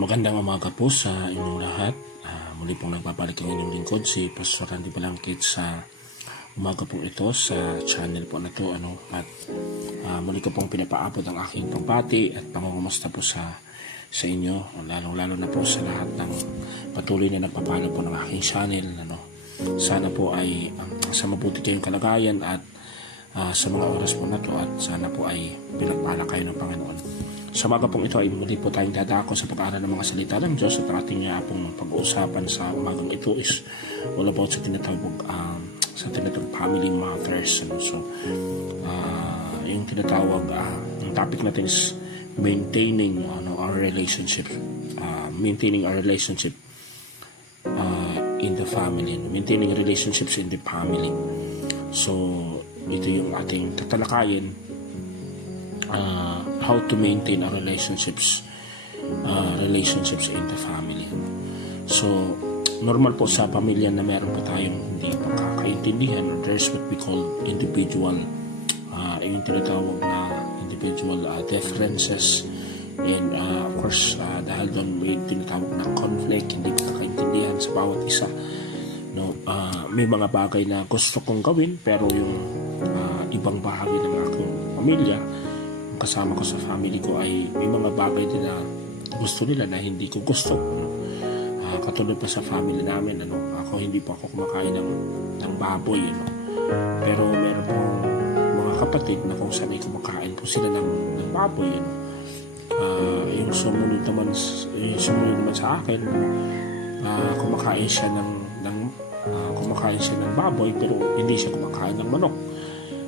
Magandang umaga po sa inyong lahat. Muli pong nagbabalik ang inyong lingkod, si Pastor Randy Balangkit sa umaga pong ito sa channel po na ito. At muli ko pong pinapaabot ang aking pagbati at pangungumusta po sa inyo, lalong-lalo na po sa lahat ng patuloy na nagpapalo po ng aking channel. Sana po ay sa mabuti kayong kalagayan at sa mga oras po na ito, at sana po ay pinagpala kayo ng Panginoon. Sa umaga pong ito ay muli po tayong dadako sa pag-aaral ng mga salita ng Diyos, at ating pong pag-uusapan sa umagang ito is all about sa tinatawag family matters. Yung tinatawag, ang topic natin is maintaining our relationship in the family, maintaining relationships in the family. So ito yung ating tatalakayin, how to maintain our relationships in the family. So normal po sa pamilya na meron po tayong hindi pagkakaintindihan, or there's what we call individual yung tinatawag na individual differences, and of course dahil doon may tinatawag na conflict, hindi pagkakaintindihan sa bawat isa. May mga bagay na gusto kong gawin, pero yung ibang bahagi ng aking pamilya, kasama ko sa family ko, ay may mga bagay din na gusto nila na hindi ko gusto. Katulad pa sa family namin, hindi pa ako kumakain ng baboy, pero meron po mga kapatid na kung saan ay kumakain po sila ng baboy. Yung sumunod naman sa akin, kumakain siya ng baboy, pero hindi siya kumakain ng manok.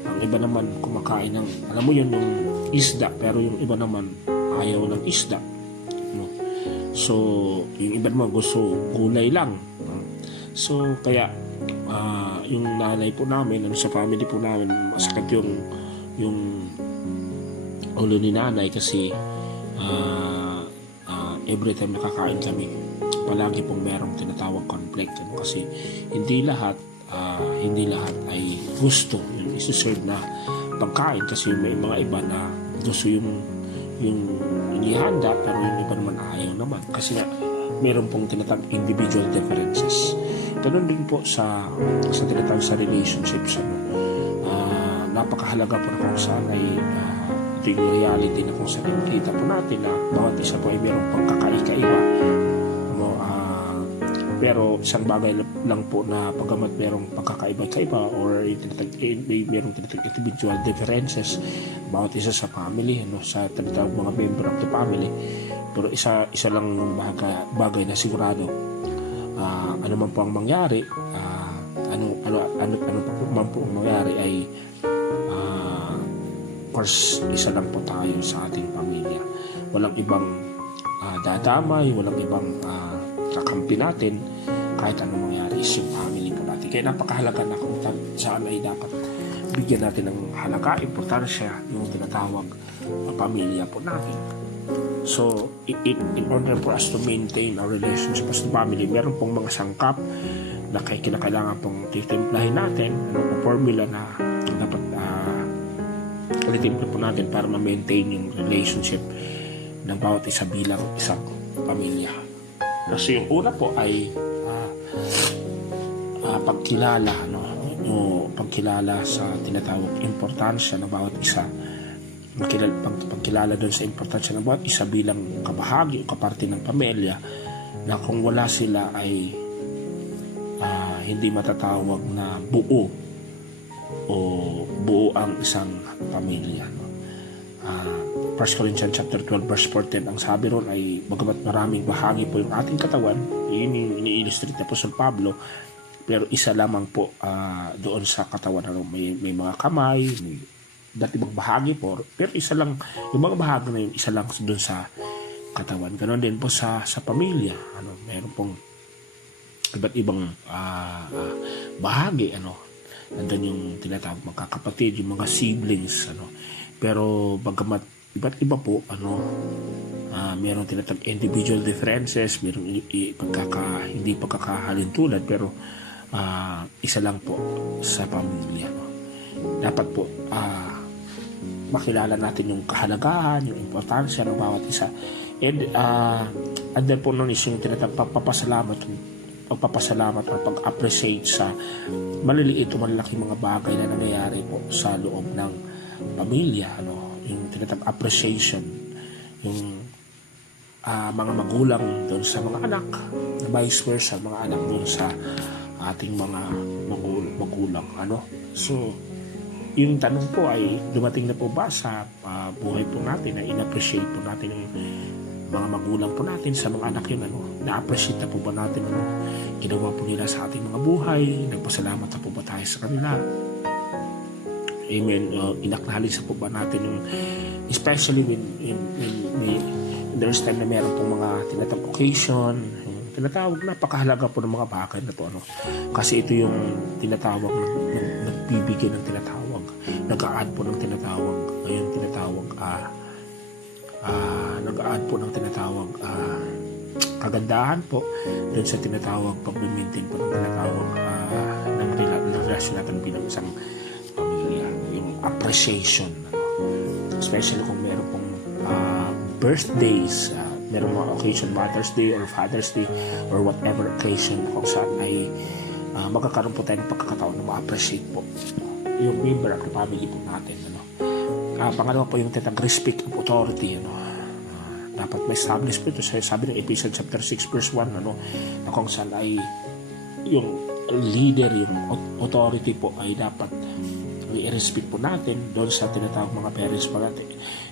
Ang iba naman kumakain ng, alam mo yun, yung isda, pero yung iba naman ayaw ng isda. So yung iba naman gusto gulay lang. So kaya yung nanay po namin, sa family po namin, masakit yung ulo ni nanay, kasi every time nakakain kami, palagi pong merong tinatawag conflict, kasi hindi lahat ay gusto yung isi-serve na pagkain, kasi may mga iba na gusto yung inihanda, pero yung iba naman ayaw naman, kasi nga meron pong tinatawag individual differences. Ganun din po sa tinatawag sa relationships. Napakahalaga po na kung saan ay ito yung reality na kung saan nakita po natin na bawat isa po ay merong pagkakaiba. Pero isang bagay lang po na pagamat merong pagkakaiba-kaiba, or merong individual differences bawat isa sa family, sa tinatawag mga member of the family, pero isa lang yung bagay na sigurado, ano man po ang mangyari, ano man po ang mangyari, ay of course isa lang po tayo sa ating pamilya. Walang ibang dadamay, walang ibang kakampi natin. Kahit anong mangyari is yung family po natin. Kaya napakahalaga na kung saan ay dapat bigyan natin ng halaga, importansya, yung tinatawag pamilya po natin. So in order for us to maintain our relationship as a family, meron pong mga sangkap na kinakailangan pong titimplahin natin, formula na dapat titimplahin po natin para ma-maintain yung relationship ng bawat isa bilang isang pamilya. Kasi yung una po ay pagkilala sa tinatawag importansya ng bawat isa. Pagkilala doon sa importansya ng bawat isa bilang kabahagi o kaparte ng pamilya, na kung wala sila ay hindi matatawag na buo ang isang pamilya. 1 Corinthians chapter 12 verse 14, ang sabi ron ay bagamat maraming bahagi po yung ating katawan, yun yung ini-illustrate ni Apostol Pablo, pero isa lamang po doon sa katawan. May mga kamay, may iba't ibang bahagi po, pero isa lang yung mga bahagi na yun, isa lang doon sa katawan. Ganon din po sa pamilya, mayroon pong iba't ibang bahagi, nandun yung tinatawag magkakapatid, yung mga siblings, pero bagamat iba't iba po, mayroong tinatawag individual differences, mayroong hindi pagkakahalintulad, pero isa lang po sa pamilya. Dapat po makilala natin yung kahalagahan, yung importansya ng bawat isa And then po nun is yung tinatawag pagpapasalamat or pag-appreciate sa maliliit o malalaking mga bagay na nangyayari po sa loob ng pamilya, yung tinatawag appreciation, yung mga magulang doon sa mga anak, vice versa, mga anak doon sa ating mga magulang, So, yung tanong po ay dumating na po ba sa buhay po natin na in-appreciate po natin yung mga magulang po natin sa mga anak yun, na-appreciate na po ba natin ginawa po nila sa ating mga buhay, nagpasalamat na po ba tayo sa kanila, amen, in-acknowledge na po ba natin yung, especially when there's time na meron pong mga tinatawag occasion, tinatawag, napakahalaga po ng mga bagay na po, kasi ito yung tinatawag nagbibigay ng tinatawag, nag-a-add po ng tinatawag, ngayon tinatawag nag-a-add po ng tinatawag kagandahan po dun sa tinatawag pag-maintain po ng tinatawag ng relasyon natin bilang isang pamilya, yung appreciation, especially kung meron pong birthdays, meron mga occasion, Mother's Day or Father's Day or whatever occasion kung saan ay magkakaroon po tayo ng pagkakataon na ma-appreciate po yung member of the family po natin, pangalawa po yung tinatawag respect of authority, dapat may establish po ito. Sabi ng Ephesians chapter 6 verse 1, na kung saan ay yung leader, yung authority po ay dapat i-respect po natin doon sa tinatawag mga parents po natin,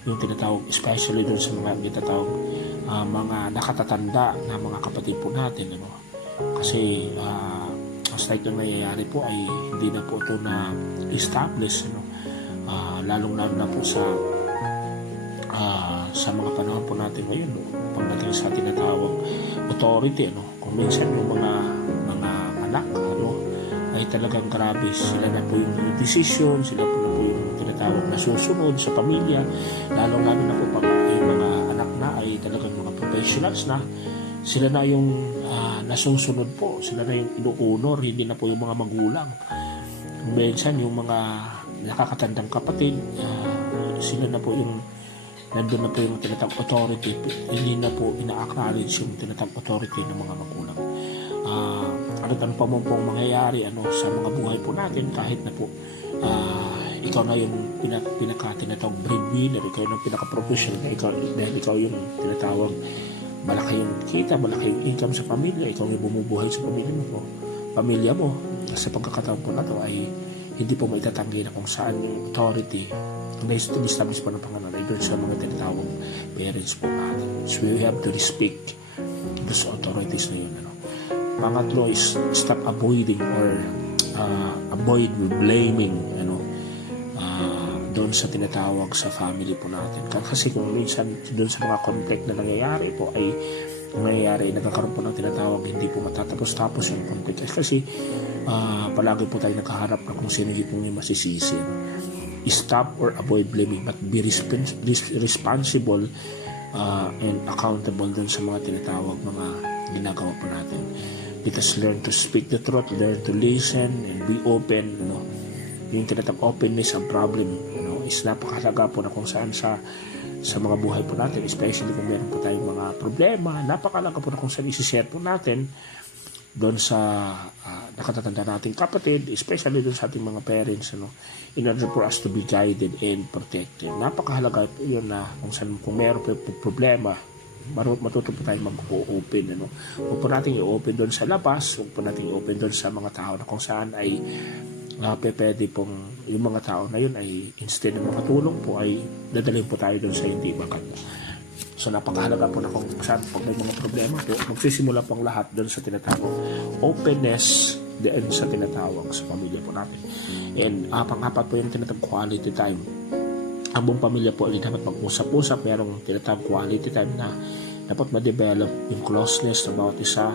yung tinatawag especially doon sa mga tinatawag mga nakatatanda na mga kapatid po natin, kasi as like yung nangyayari po ay hindi na po ito na establish, lalong-lalo na po sa mga panahon po natin ngayon, pagdating sa tinatawag authority, kung minsan yung mga anak, ay talagang grabe, sila na po yung decision, sila po na po yung tinatawag nasusunod sa pamilya, lalong-lalo na po pag yung mga anak na ay talagang mga professionals na, sila na yung nasusunod po, sila na yung inuunor, hindi na po yung mga magulang. Minsan yung mga nakakatandang kapatid, sila na po yung nandun na po yung tinatawag authority, hindi na po ina-acknowledge yung tinatawag authority ng mga magulang. Ano pa mo pong mangyayari sa mga buhay po natin, kahit na po ikaw na yung tinatawag breadwinner, ikaw yung pinaka-professional, dahil ikaw yung tinatawag malaki yung kita, malaki yung income sa pamilya, ikaw yung bumubuhay sa pamilya mo, sa pagkakataon po na to ay hindi po maitatanggi na kung saan yung authority na establish po ng Panginoon ay doon sa mga tinatawag parents po natin. So we have to respect those authorities na yun. Pangatlo is stop avoiding or avoid blaming doon sa tinatawag sa family po natin. Kasi kung minsan doon sa mga conflict na nangyayari po ay nagkakaroon po ng tinatawag hindi po matatapos-tapos yung conflict. Kasi palagi po tayo nakaharap na kung sino yung masisisi. Stop or avoid blaming but be responsible and accountable doon sa mga tinatawag mga ginagawa po natin. Let us learn to speak the truth, learn to listen and be open. Yung tinatawag openness ang problem is napakahalaga po na kung saan sa mga buhay po natin, especially kung meron po tayong mga problema, napakahalaga po na kung saan isi-share po natin doon sa nakatatanda nating kapatid, especially doon sa ating mga parents, in order for us to be guided and protected. Napakahalaga po yun na kung meron po problema, matuto po tayo mag-open. Huwag po natin i-open doon sa labas, huwag po natin i-open doon sa mga tao na kung saan ay pwede pong yung mga tao na yun ay instead na makatulong po ay dadalhin po tayo doon sa hindi maganda. So napakahalaga po na kung saan pag may mga problema po, magsisimula po ang lahat doon sa tinatawag openness doon sa tinatawag sa pamilya po natin. And pang-apat po yung tinatawag quality time. Ang buong pamilya po ay dapat mag-usap-usap, merong tinatawag quality time na dapat ma-develop yung closeness ng bawat isa.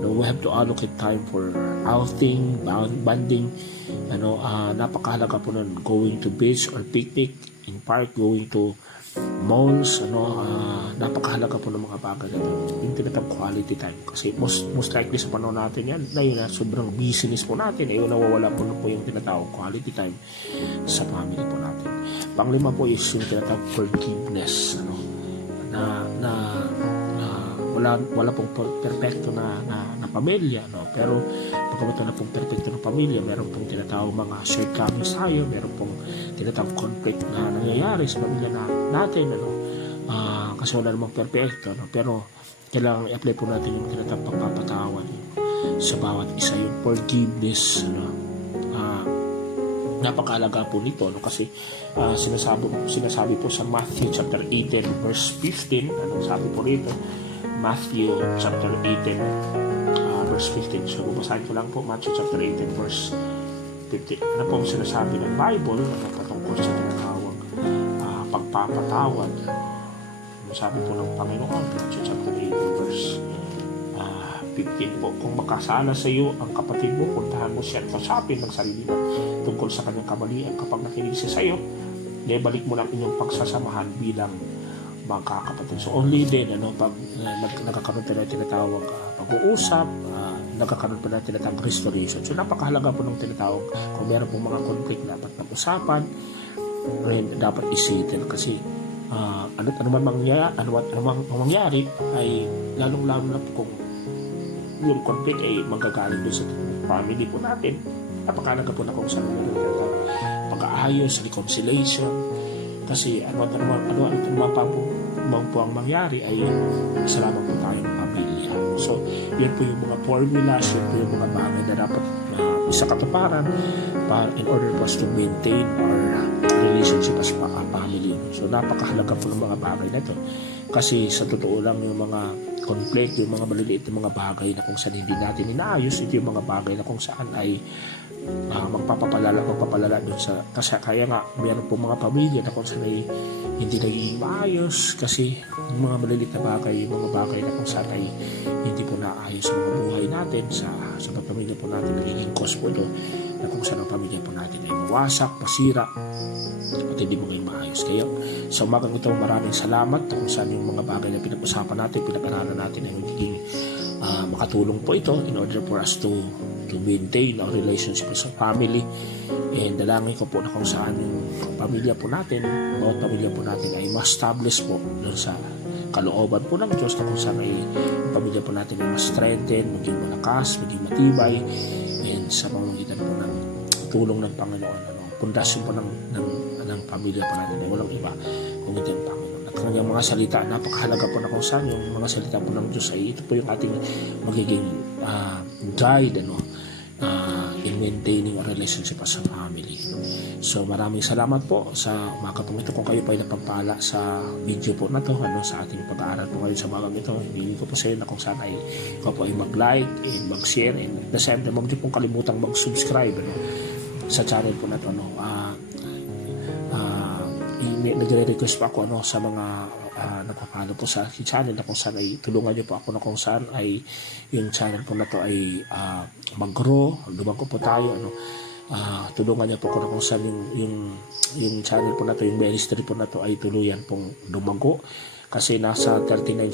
We have to allocate time for outing, bonding. Napakahalaga po nun going to beach or picnic in park, going to malls, napakahalaga po ng mga bagay na yung tinatawag quality time. Kasi most likely sa panahon natin yan, na yun na sobrang business po natin, ayun nawawala po na po yung tinatawag quality time sa family po natin. Panglima po is yung tinatawag forgiveness, na wala pong perfecto na pamilya, no? Pero pagkamat wala pong perfecto na pamilya, meron pong tinatawag mga shortcomings tayo, meron pong tinatawag conflict na nangyayari sa pamilya natin, ano? Kasi wala namang perfecto, no? Pero kailangan i-apply po natin yung tinatawag pagpapatawad sa bawat isa, yung forgiveness, ano? Napakahalaga po nito, no? Kasi sinasabi po sa Matthew chapter 18 verse 15, anong sabi po rito? Matthew chapter 18 verse 15. So babasahin ko lang po Matthew chapter 18 verse 15. Ano po ang sinasabi ng Bible na patungkol sa tinatawag pagpapatawad? Ano sabi po ng Panginoon? Matthew chapter 18 verse 15 po. Kung makasala sa iyo ang kapatid mo, puntahan mo siya at kausapin ng sarili mo tungkol sa kanyang kamalian. Kapag nakinig siya sa iyo, balik mo lang inyong pagsasamahan bilang magkakapatid. So only then, pag nagkakaroon pa na tinatawag pag-uusap, nagkakaroon pa na tinatawag restoration. So napakahalaga po ng tinatawag kung meron pong mga conflict na dapat pag-usapan, dapat i-settle kasi ano man mangyari ay lalong-lalo na po kung yung conflict ay manggagaling doon sa family po natin. Napakahalaga po na kung saan pag-aayos, reconciliation, kasi ano po ang mangyari ay salamat po tayong pamilya. So yun po yung mga formulas, yun po yung mga bagay na dapat isa katuparan para in order for us to maintain our relationship as a family. So napakahalaga po ng mga bagay na ito kasi sa totoo lang yung mga conflict, yung mga maliliit na mga bagay na kung saan hindi natin inaayos, ito yung mga bagay na kung saan ay magpapalala doon sa, kasi kaya nga meron po mga pamilya na kung saan ay hindi naging maayos kasi yung mga maliliit na bagay, yung mga bagay na kung saan ay hindi po naayos sa mga buhay natin, sa pamilya po natin, nagiging cause po ito na kung saan ang pamilya po natin ay mawasak, masira at hindi mo maging maayos. Kaya sa umagang ito, maraming salamat kung saan yung mga bagay na pinag-usapan natin, pinag-aralan natin ay magiging makatulong po ito in order for us to maintain our relationship as a family. And dalangin ko po na kung saan yung pamilya po natin, bawat pamilya po natin ay ma-establish po doon sa kalooban po ng Diyos na kung saan ay yung pamilya po natin ay ma-strengthen, maging malakas, maging matibay, and sa pamamagitan po ng tulong ng Panginoon, pundasyon po ng pamilya po natin ay walang iba kung hindi ang Panginoon. At kanyang mga salita, napakahalaga po na kung saan yung mga salita po ng Diyos ay ito po yung ating magiging guide in maintaining a relationship as a family. So maraming salamat po sa umaga po ito. Kung kayo pa ay napampala sa video po na to, sa ating pag-aaral po ngayon sa umagang ito, hindi ko po sa iyo na kung saan ay ikaw po ay mag-like and mag-share, and at the same time, huwag niyo pong kalimutang mag-subscribe sa channel po na to. Nagre-request po ako sa mga nagpapalo po sa channel na kung saan ay tulungan niyo po ako na kung saan ay yung channel po na to ay mag-grow, lumago po tayo, tulungan niyo po ako na kung saan yung channel po na to, yung ministry po na to ay tuluyan pong lumago kasi nasa 39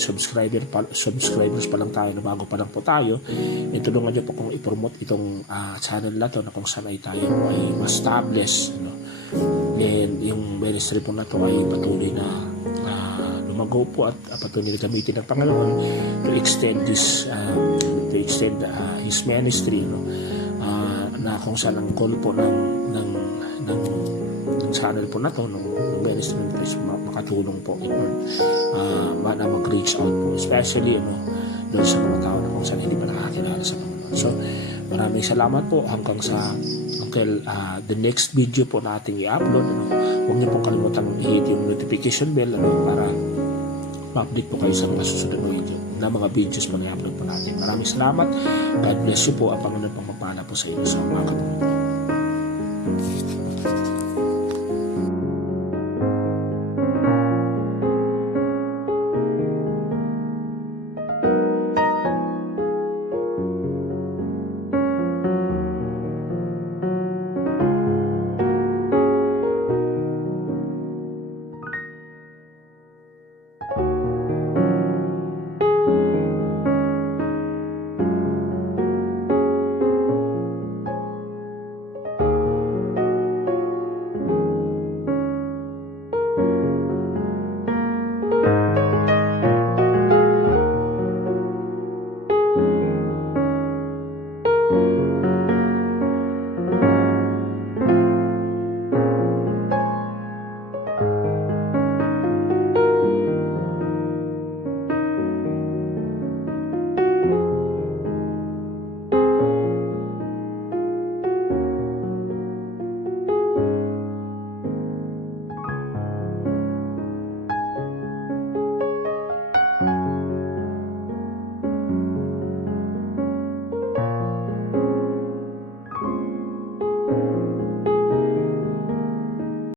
subscribers pa lang tayo, na bago pa lang po tayo. Tulungan niyo po kung i-promote itong channel na to na kung saan ay tayo ay ma-establish, and yung ministry po na to ay patuloy na lumago po at patuloy na gamitin ng Panginoon to extend His ministry, na kung saan ang goal po ng channel po na to, ng ministry ng Christ, makatulong po in order na mag-reach out po, especially doon sa mga tao na kung saan hindi pa nakakilala sa Panginoon. So maraming salamat po hanggang sa the next video po nating i-upload. Huwag niyo pong kalimutan i-hit yung notification bell para ma-update po kayo sa mga susunod na mga videos po na i-upload po natin. Maraming salamat. God bless you po. Ang Panginoon pang mapala po sa inyo sa umaga po.